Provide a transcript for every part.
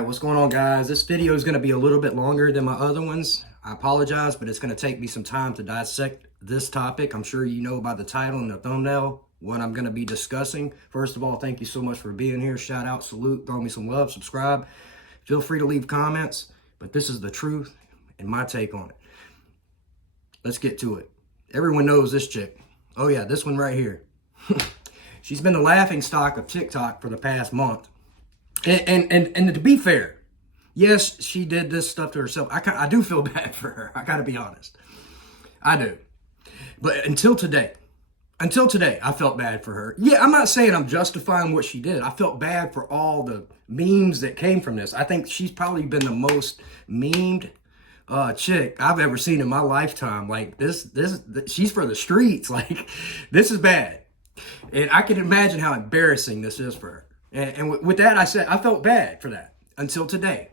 Alright, what's going on, guys? This video is going to be a little bit longer than my other ones. I apologize, but it's going to take me some time to dissect this topic. I'm sure you know by the title and the thumbnail what I'm going to be discussing. First of all, thank you so much for being here. Shout out, salute, throw me some love, subscribe. Feel free to leave comments, but this is the truth and my take on it. Let's get to it. Everyone knows this chick. Oh yeah, this one right here. She's been the laughing stock of TikTok for the past month. And to be fair, yes, she did this stuff to herself. I do feel bad for her. I gotta be honest. I do. But until today, I felt bad for her. Yeah, I'm not saying I'm justifying what she did. I felt bad for all the memes that came from this. I think she's probably been the most memed chick I've ever seen in my lifetime. Like this, she's for the streets. Like, this is bad. And I can imagine how embarrassing this is for her. And with that, I said, I felt bad for that until today.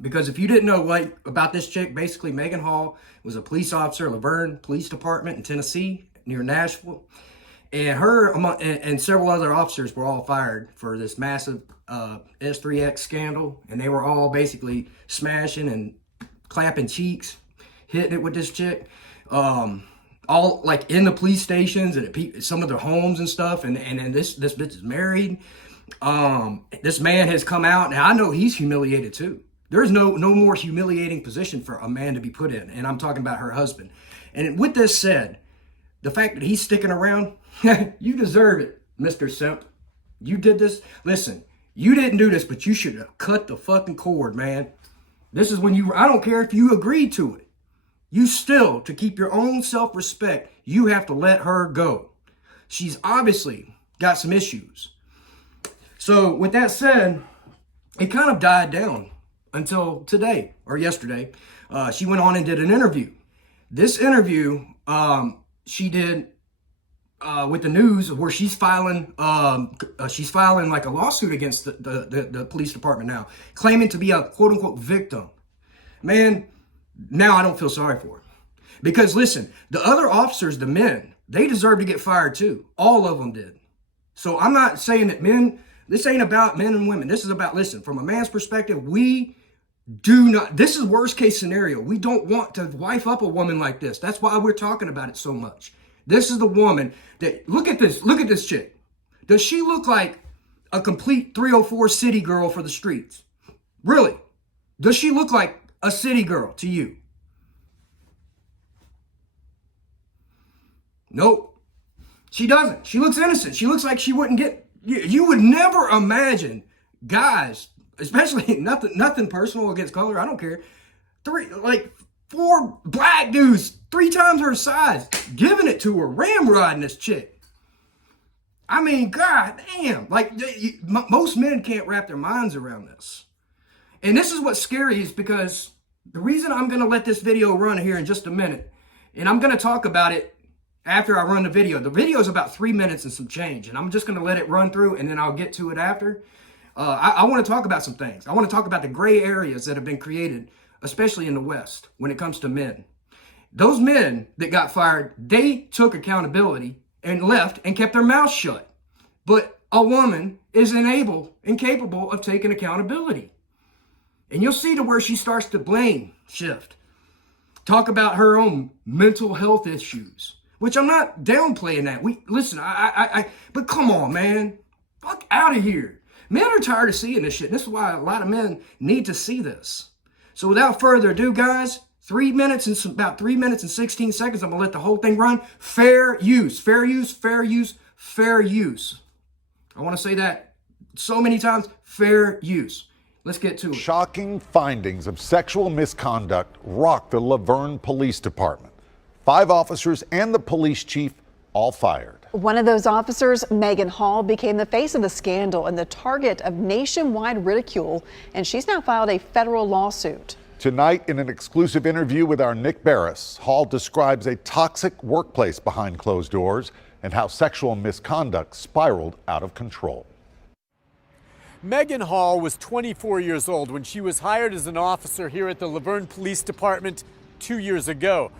Because if you didn't know about this chick, basically Meagan Hall was a police officer, Laverne Police Department in Tennessee, near Nashville. And her and several other officers were all fired for this massive S3X scandal. And they were all basically smashing and clapping cheeks, hitting it with this chick. All like in the police stations and at some of their homes and stuff. And this bitch is married. This man has come out, and I know he's humiliated too. There's no more humiliating position for a man to be put in, and I'm talking about her husband. And with this said, the fact that he's sticking around, you deserve it, Mr. Simp. You did this. Listen, you didn't do this, but you should have cut the fucking cord, man. This is when I don't care if you agreed to it. You still, to keep your own self-respect, you have to let her go. She's obviously got some issues. So with that said, it kind of died down until today or yesterday. She went on and did an interview. This interview she did with the news where she's filing like a lawsuit against the police department now, claiming to be a quote unquote victim. Man, now I don't feel sorry for her. Because listen, the other officers, the men, they deserve to get fired too. All of them did. So I'm not saying that this ain't about men and women. This is about, listen, from a man's perspective, we do not, this is worst case scenario. We don't want to wife up a woman like this. That's why we're talking about it so much. This is the woman that, look at this chick. Does she look like a complete 304 city girl for the streets? Really? Does she look like a city girl to you? Nope. She doesn't. She looks innocent. She looks like she wouldn't get, you would never imagine guys, especially nothing personal against color, I don't care. 4 black dudes, 3 times her size, giving it to her, ramrodding this chick. I mean, god damn. Like, most men can't wrap their minds around this. And this is what's scary, is because the reason I'm going to let this video run here in just a minute, and I'm going to talk about it after I run the video. The video is about 3 minutes and some change, and I'm just going to let it run through, and then I'll get to it after. I want to talk about some things. I want to talk about the gray areas that have been created, especially in the West, when it comes to men. Those men that got fired, they took accountability and left and kept their mouth shut. But a woman is incapable of taking accountability. And you'll see to where she starts to blame shift. Talk about her own mental health issues, which I'm not downplaying that. But come on, man. Fuck out of here. Men are tired of seeing this shit. This is why a lot of men need to see this. So without further ado, guys, about 3 minutes and 16 seconds, I'm going to let the whole thing run. Fair use, fair use, fair use, fair use. I want to say that so many times, fair use. Let's get to it. Shocking findings of sexual misconduct rocked the Laverne Police Department. 5 officers and the police chief all fired. One of those officers, Meagan Hall, became the face of the scandal and the target of nationwide ridicule, and she's now filed a federal lawsuit. Tonight, in an exclusive interview with our Nick Barris, Hall describes a toxic workplace behind closed doors and how sexual misconduct spiraled out of control. Meagan Hall was 24 years old when she was hired as an officer here at the Laverne Police Department 2 years ago.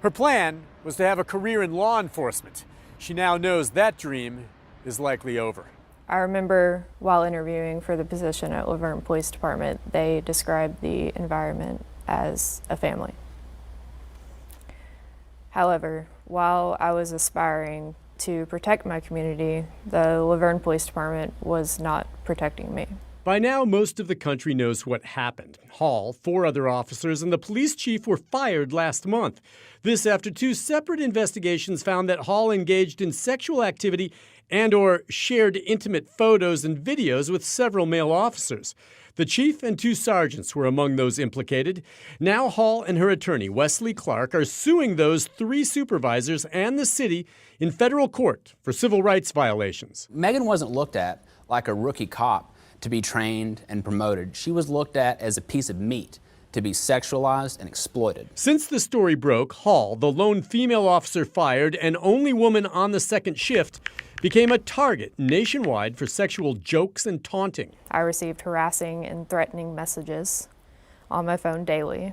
Her plan was to have a career in law enforcement. She now knows that dream is likely over. I remember while interviewing for the position at Laverne Police Department, they described the environment as a family. However, while I was aspiring to protect my community, the Laverne Police Department was not protecting me. By now, most of the country knows what happened. Hall, 4 other officers, and the police chief were fired last month. This after 2 separate investigations found that Hall engaged in sexual activity and/or shared intimate photos and videos with several male officers. The chief and 2 sergeants were among those implicated. Now Hall and her attorney, Wesley Clark, are suing those 3 supervisors and the city in federal court for civil rights violations. Meagan wasn't looked at like a rookie cop to be trained and promoted. She was looked at as a piece of meat to be sexualized and exploited. Since the story broke, Hall, the lone female officer fired and only woman on the second shift, became a target nationwide for sexual jokes and taunting. I received harassing and threatening messages on my phone daily.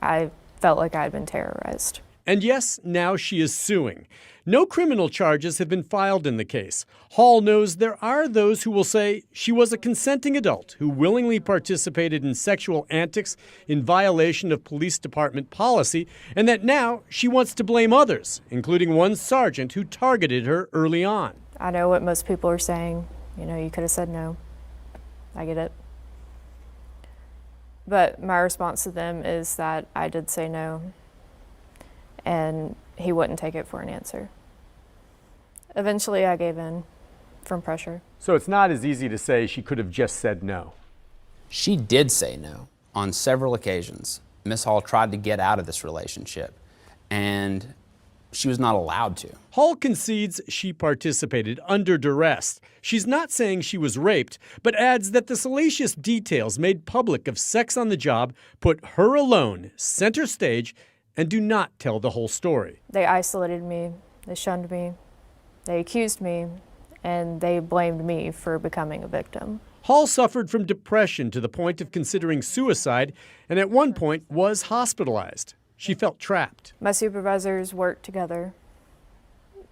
I felt like I had been terrorized. And yes, now she is suing. No criminal charges have been filed in the case. Hall knows there are those who will say she was a consenting adult who willingly participated in sexual antics in violation of police department policy, and that now she wants to blame others, including one sergeant who targeted her early on. I know what most people are saying. You know, you could have said no. I get it. But my response to them is that I did say no, and he wouldn't take it for an answer. Eventually, I gave in from pressure. So it's not as easy to say she could have just said no. She did say no on several occasions. Miss Hall tried to get out of this relationship, and she was not allowed to. Hall concedes she participated under duress. She's not saying she was raped, but adds that the salacious details made public of sex on the job put her alone center stage and do not tell the whole story. They isolated me, they shunned me, they accused me, and they blamed me for becoming a victim. Hall suffered from depression to the point of considering suicide and at one point was hospitalized. She felt trapped. My supervisors worked together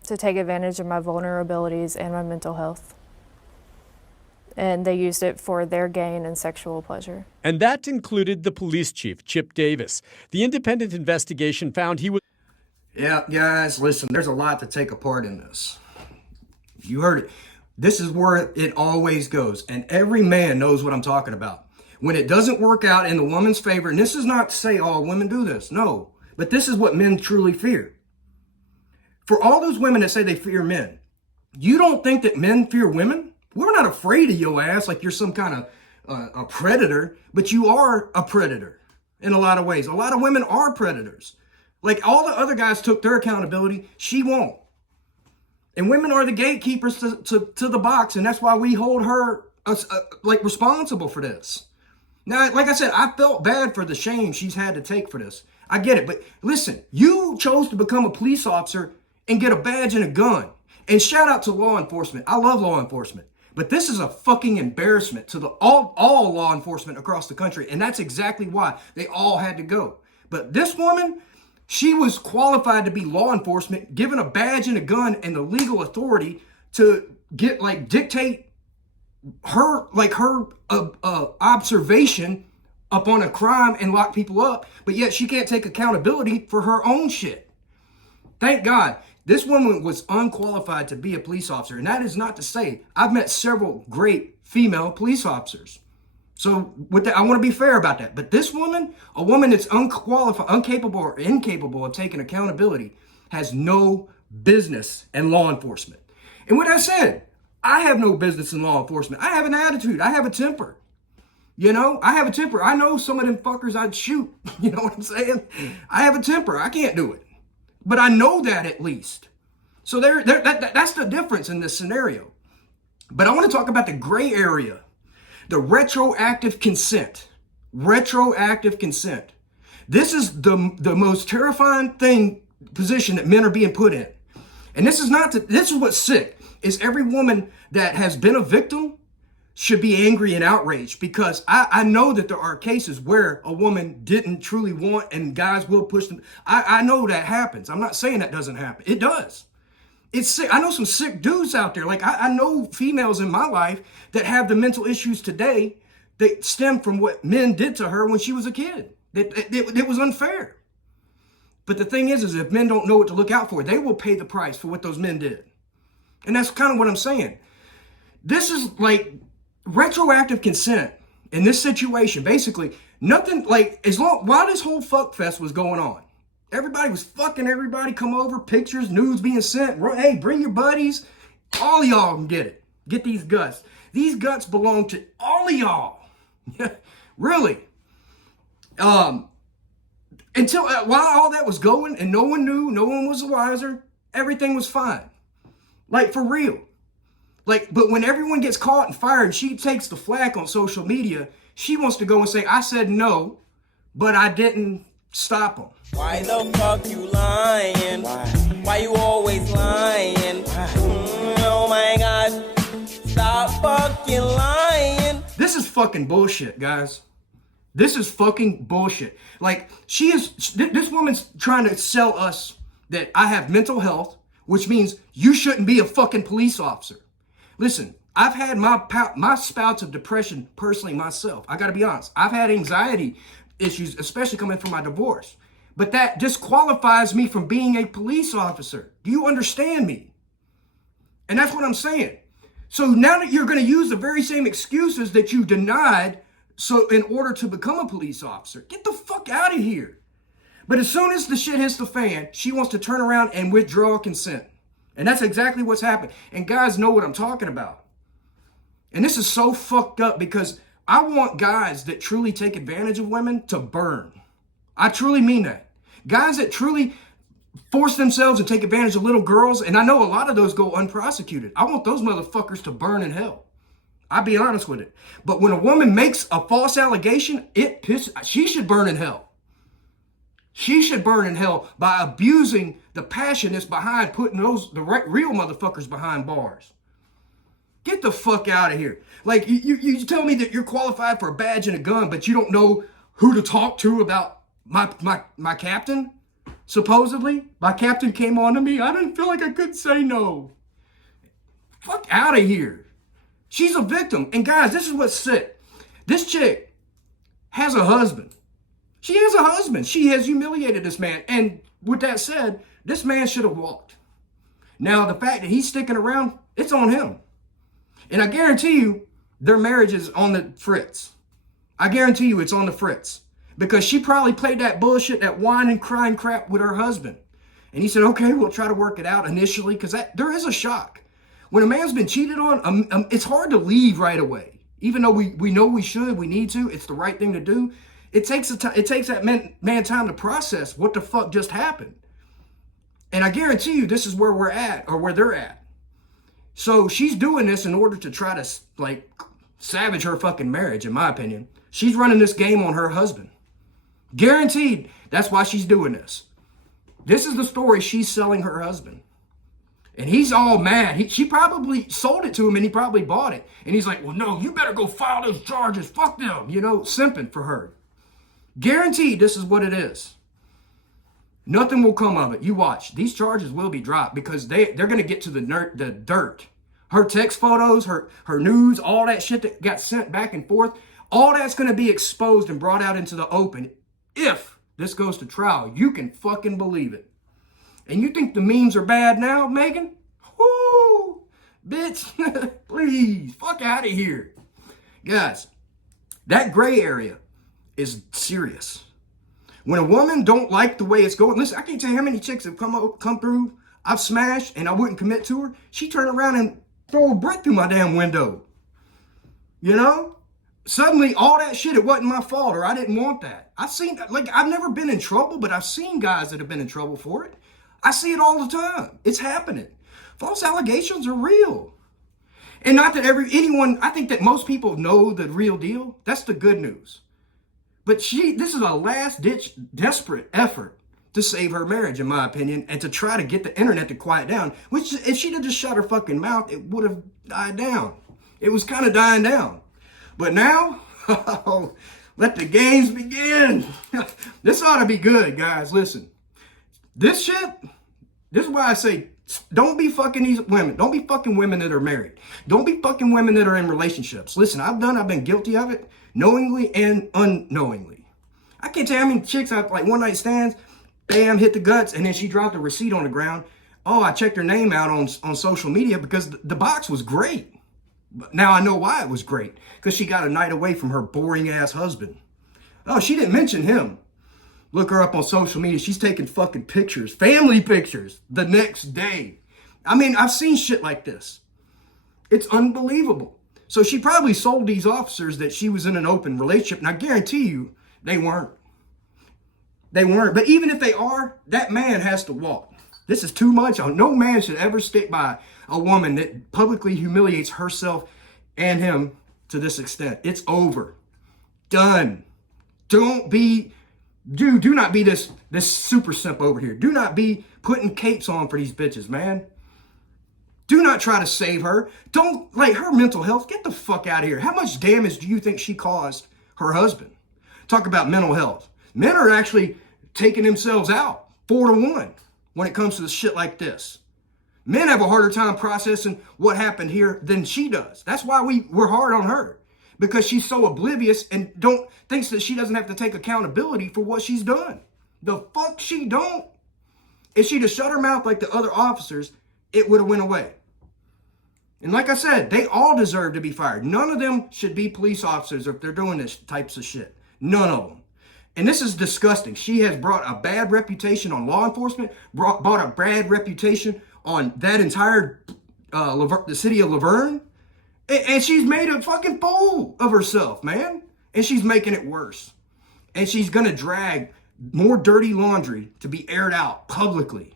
to take advantage of my vulnerabilities and my mental health. And they used it for their gain and sexual pleasure. And that included the police chief, Chip Davis. The independent investigation found he was... Yeah, guys, listen, there's a lot to take apart in this. You heard it. This is where it always goes. And every man knows what I'm talking about. When it doesn't work out in the woman's favor, and this is not to say all women do this, no. But this is what men truly fear. For all those women that say they fear men, you don't think that men fear women? We're not afraid of your ass like you're some kind of a predator, but you are a predator in a lot of ways. A lot of women are predators. Like all the other guys took their accountability, she won't. And women are the gatekeepers to the box, and that's why we hold her like responsible for this. Now, like I said, I felt bad for the shame she's had to take for this. I get it, but listen, you chose to become a police officer and get a badge and a gun. And shout out to law enforcement. I love law enforcement. But this is a fucking embarrassment to all law enforcement across the country. And that's exactly why they all had to go. But this woman, she was qualified to be law enforcement, given a badge and a gun and the legal authority to dictate her observation upon a crime and lock people up. But yet she can't take accountability for her own shit. Thank God. This woman was unqualified to be a police officer. And that is not to say, I've met several great female police officers. So with that, I want to be fair about that. But this woman, a woman that's unqualified, incapable or incapable of taking accountability, has no business in law enforcement. And with that said, I have no business in law enforcement. I have an attitude. I have a temper. You know, I have a temper. I know some of them fuckers I'd shoot. You know what I'm saying? I have a temper. I can't do it. But I know that at least. So that's the difference in this scenario. But I want to talk about the gray area, the retroactive consent. Retroactive consent. This is the most terrifying position that men are being put in. And this is what's sick, is every woman that has been a victim should be angry and outraged, because I know that there are cases where a woman didn't truly want and guys will push them. I know that happens. I'm not saying that doesn't happen. It does. It's sick. I know some sick dudes out there. Like, I know females in my life that have the mental issues today that stem from what men did to her when she was a kid. It was unfair. But the thing is if men don't know what to look out for, they will pay the price for what those men did. And that's kind of what I'm saying. This is like retroactive consent in this situation. Basically, nothing like while this whole fuck fest was going on, everybody was fucking everybody. Come over, pictures, nudes being sent. Hey, bring your buddies. All of y'all can get it. Get these guts. These guts belong to all of y'all. Really. Until while all that was going and no one knew, no one was the wiser, everything was fine. Like, for real. Like, but when everyone gets caught and fired and she takes the flack on social media, she wants to go and say, I said no, but I didn't stop them. Why the fuck you lying? Why you always lying? Oh my God. Stop fucking lying. This is fucking bullshit, guys. This is fucking bullshit. Like, this woman's trying to sell us that I have mental health, which means you shouldn't be a fucking police officer. Listen, I've had my spouts of depression personally myself. I gotta be honest. I've had anxiety issues, especially coming from my divorce. But that disqualifies me from being a police officer. Do you understand me? And that's what I'm saying. So now that you're gonna use the very same excuses that you denied so in order to become a police officer, get the fuck out of here. But as soon as the shit hits the fan, she wants to turn around and withdraw consent. And that's exactly what's happened. And guys know what I'm talking about. And this is so fucked up because I want guys that truly take advantage of women to burn. I truly mean that. Guys that truly force themselves and take advantage of little girls, and I know a lot of those go unprosecuted. I want those motherfuckers to burn in hell. I'll be honest with it. But when a woman makes a false allegation, she should burn in hell. She should burn in hell by abusing the passion that's behind putting the real motherfuckers behind bars. Get the fuck out of here. Like, you tell me that you're qualified for a badge and a gun, but you don't know who to talk to about my captain? Supposedly, my captain came on to me. I didn't feel like I could say no. Fuck out of here. She's a victim. And guys, this is what's sick. This chick has a husband. She has a husband. She has humiliated this man. And with that said, this man should have walked. Now, the fact that he's sticking around, it's on him. And I guarantee you, their marriage is on the fritz. I guarantee you it's on the fritz. Because she probably played that bullshit, that whine and crying crap with her husband. And he said, okay, we'll try to work it out initially. Because there is a shock. When a man's been cheated on, it's hard to leave right away. Even though we know we should, we need to, it's the right thing to do. It takes that man time to process what the fuck just happened. And I guarantee you this is where we're at, or where they're at. So she's doing this in order to try to, like, savage her fucking marriage, in my opinion. She's running this game on her husband. Guaranteed that's why she's doing this. This is the story she's selling her husband. And he's all mad. She probably sold it to him and he probably bought it. And he's like, well, no, you better go file those charges. Fuck them. You know, simping for her. Guaranteed this is what it is. Nothing will come of it. You watch. These charges will be dropped because they're going to get to the dirt. Her text photos, her nudes, all that shit that got sent back and forth, all that's going to be exposed and brought out into the open if this goes to trial. You can fucking believe it. And you think the memes are bad now, Meagan? Whoo! Bitch, please, fuck out of here. Guys, that gray area is serious. When a woman don't like the way it's going, listen, I can't tell you how many chicks have come through, I've smashed, and I wouldn't commit to her. She turned around and throw a brick through my damn window. You know? Suddenly, all that shit, it wasn't my fault, or I didn't want that. I've never been in trouble, but I've seen guys that have been in trouble for it. I see it all the time. It's happening. False allegations are real. And not that I think that most people know the real deal. That's the good news. But this is a last-ditch, desperate effort to save her marriage, in my opinion, and to try to get the internet to quiet down, which if she'd have just shut her fucking mouth, it would have died down. It was kind of dying down. But now, let the games begin. This ought to be good, guys. Listen. This is why I say Don't be fucking these women. Don't be fucking women that are married. Don't be fucking women that are in relationships. Listen, I've been guilty of it, knowingly and unknowingly. I can't tell you how many chicks I've, like, one night stands, bam, hit the guts, and then she dropped a receipt on the ground. Oh, I checked her name out on social media because the box was great. But now I know why it was great. Because she got a night away from her boring ass husband. Oh, she didn't mention him. Look her up on social media. She's taking fucking pictures, family pictures, the next day. I mean, I've seen shit like this. It's unbelievable. So she probably sold these officers that she was in an open relationship. And I guarantee you, they weren't. They weren't. But even if they are, that man has to walk. This is too much. No man should ever stick by a woman that publicly humiliates herself and him to this extent. It's over. Done. Do not be this super simp over here. Do not be putting capes on for these bitches, man. Do not try to save her. Don't, like, her mental health. Get the fuck out of here. How much damage do you think she caused her husband? Talk about mental health. Men are actually taking themselves out 4-1 when it comes to shit like this. Men have a harder time processing what happened here than she does. That's why we're hard on her. Because she's so oblivious and thinks that she doesn't have to take accountability for what she's done. The fuck she don't. If she'd have shut her mouth like the other officers, it would have went away. And like I said, they all deserve to be fired. None of them should be police officers if they're doing this types of shit. None of them. And this is disgusting. She has brought a bad reputation on law enforcement, brought a bad reputation on that entire the city of Laverne. And she's made a fucking fool of herself, man. And she's making it worse. And she's going to drag more dirty laundry to be aired out publicly.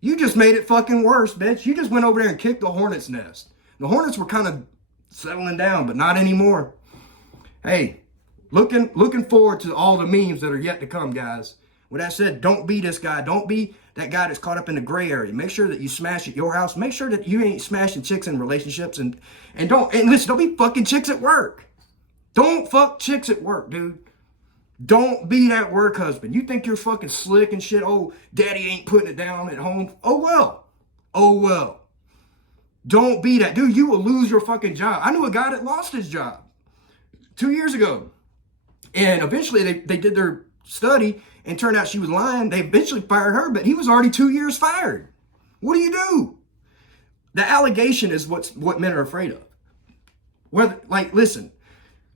You just made it fucking worse, bitch. You just went over there and kicked the hornet's nest. The hornets were kind of settling down, but not anymore. Hey, looking forward to all the memes that are yet to come, guys. With that said, don't be this guy. Don't be that guy that's caught up in the gray area. Make sure that you smash at your house. Make sure that you ain't smashing chicks in relationships, and listen, don't be fucking chicks at work. Don't fuck chicks at work, dude. Don't be that work husband. You think you're fucking slick and shit. Oh, daddy ain't putting it down at home. Oh, well. Oh, well. Don't be that. Dude, you will lose your fucking job. I knew a guy that lost his job 2 years ago. And eventually they did their study and turned out she was lying. They eventually fired her, but he was already 2 years fired. What do you do? The allegation is what men are afraid of. Whether, like, listen.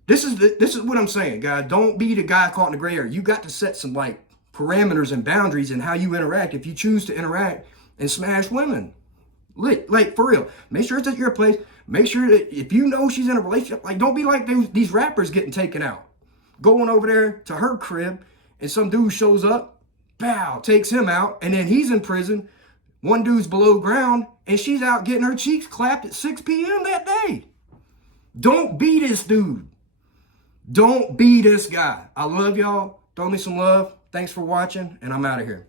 This is what I'm saying, guy. Don't be the guy caught in the gray area. You got to set some, like, parameters and boundaries in how you interact if you choose to interact and smash women. Like, for real. Make sure it's at your place. Make sure that if you know she's in a relationship, like, don't be like these rappers getting taken out. Going over there to her crib and some dude shows up, pow, takes him out, and then he's in prison. One dude's below ground and she's out getting her cheeks clapped at 6 p.m. that day. Don't be this dude. Don't be this guy. I love y'all. Throw me some love. Thanks for watching, and I'm out of here.